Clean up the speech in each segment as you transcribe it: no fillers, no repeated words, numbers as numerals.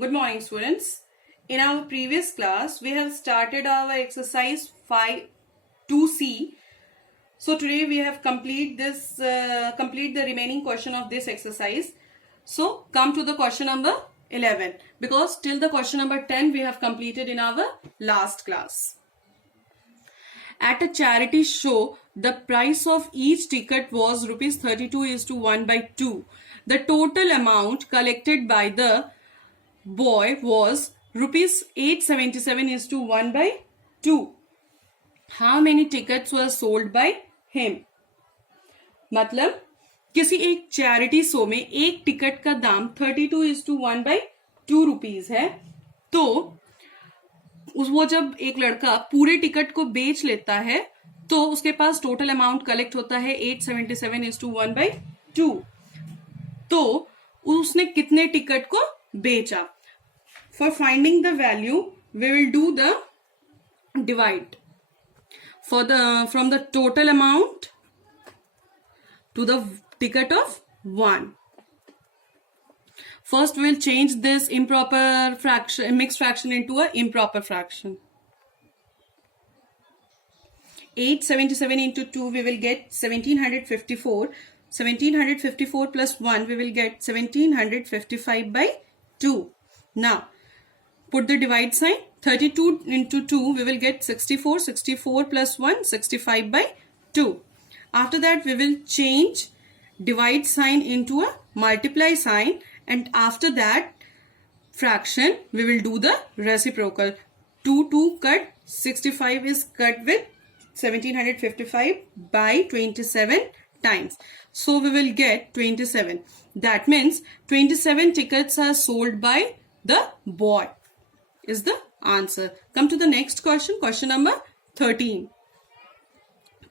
Good morning, students. In our previous class, we have started our exercise 5-2C. So today we have complete the remaining question of this exercise. So come to the question number 11, because till the question number 10 we have completed in our last class. At a charity show, the price of each ticket was rupees 32:1/2. The total amount collected by the boy was rupees 877:1/2. How many tickets were sold by him? मतलब किसी एक charity show में एक ticket का दाम 32:1/2 rupees है, तो वो जब एक लड़का पूरे टिकट को बेच लेता है तो उसके पास टोटल अमाउंट कलेक्ट होता है 877:1/2. तो उसने कितने टिकट को बेचा? For finding the value we will do the divide from the total amount to the ticket of 1. First we will change this mixed fraction into a improper fraction. 877 into 2 we will get 1754. 1754 plus 1 we will get 1755/2. Now put the divide sign. 32 into 2 we will get 64. 64 plus 1 65/2. After that we will change divide sign into a multiply sign, and after that fraction we will do the reciprocal. 2 cut, 65 is cut with 1755/27 times. So we will get 27. That means 27 tickets are sold by the boy is the answer. Come to the next question, question number 13.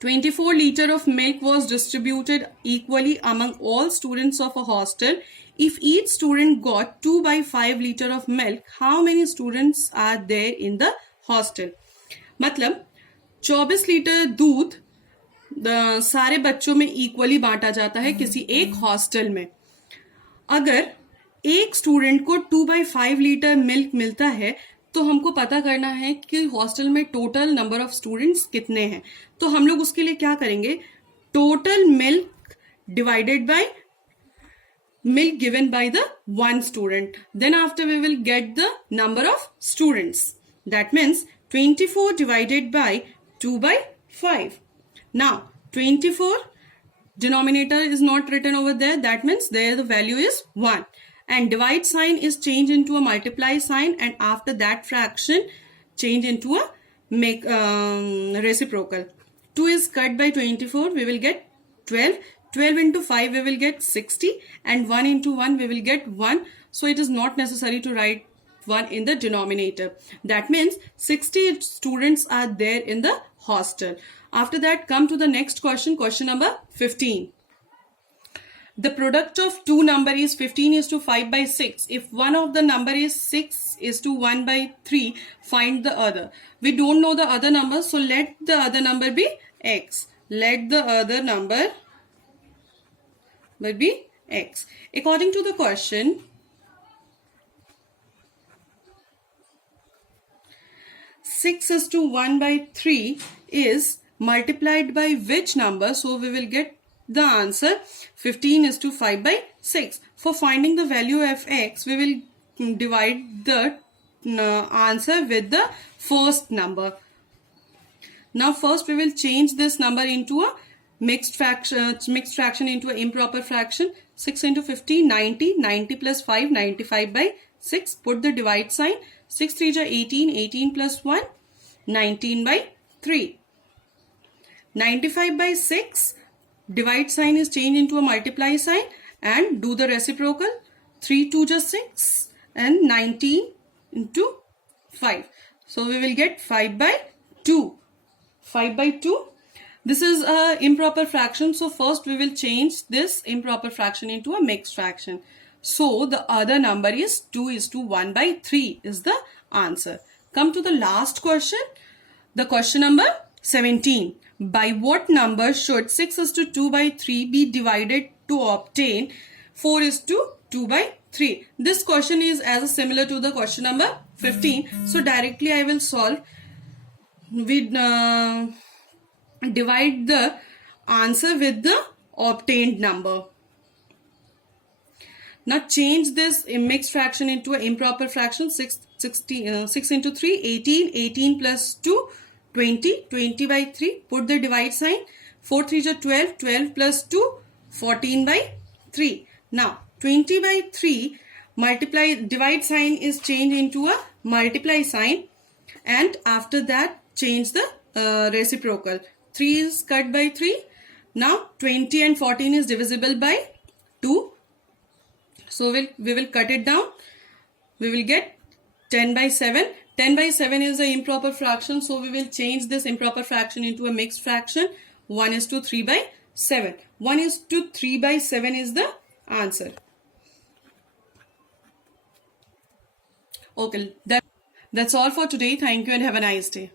24 liters of milk was distributed equally among all students of a hostel. If each student got 2/5 liters of milk, how many students are there in the hostel? मतलब 24 litre दूध सारे बच्चों में equally बांटा जाता है किसी एक हॉस्टल में. अगर एक स्टूडेंट को 2/5 लीटर मिल्क मिलता है तो हमको पता करना है कि हॉस्टल में टोटल नंबर ऑफ स्टूडेंट्स कितने हैं. तो हम लोग उसके लिए क्या करेंगे? Total milk divided by milk given by the one student. Then after we will get the number of students. That means 24 divided by 2/5. Now 24 denominator is not written over there. That means there the value is 1. And divide sign is changed into a multiply sign, and after that fraction change into a reciprocal. 2 is cut by 24, we will get 12. 12 into 5 we will get 60, and 1 into 1 we will get 1. So it is not necessary to write 1 in the denominator. That means 60 students are there in the hostel. After that, come to the next question, question number 15. The product of two number is 15:5/6. If one of the number is 6:1/3, find the other. We don't know the other number, so let the other number be x. Let the other number will be x. According to the question, 6:1/3 is multiplied by which number? So we will get the answer 15:5/6. For finding the value of x, we will divide the answer with the first number. Now first we will change this number into a mixed fraction into an improper fraction. 6 into 50, 90. 90 plus 5, 95/6. Put the divide sign. 6 3 is 18. 18 plus 1, 19/3. 95/6. Divide sign is changed into a multiply sign, and do the reciprocal. 3 2 is 6, and 19 into 5. So we will get 5/2. 5/2. This is a improper fraction. So first we will change this improper fraction into a mixed fraction. So the other number is 2:1/3 is the answer. Come to the last question. The question number 17. By what number should 6:2/3 be divided to obtain 4:2/3? 3. This question is as similar to the question number 15. So directly I will solve. We divide the answer with the obtained number. Now change this mixed fraction into an improper fraction. 6 into 3, 18. 18 plus 2, 20. 20 by 3. Put the divide sign. 4 3 is 12. 12 plus 2, 14 by 3. Now 20 by 3 divide sign is changed into a multiply sign, and after that change the reciprocal. 3 is cut by 3. Now 20 and 14 is divisible by 2. So we will cut it down. We will get 10 by 7. 10 by 7 is an improper fraction. So we will change this improper fraction into a mixed fraction. 1 is to 3 by 7. 1 is to 3 by 7 is the answer. Okay, that's all for today. Thank you and have a nice day.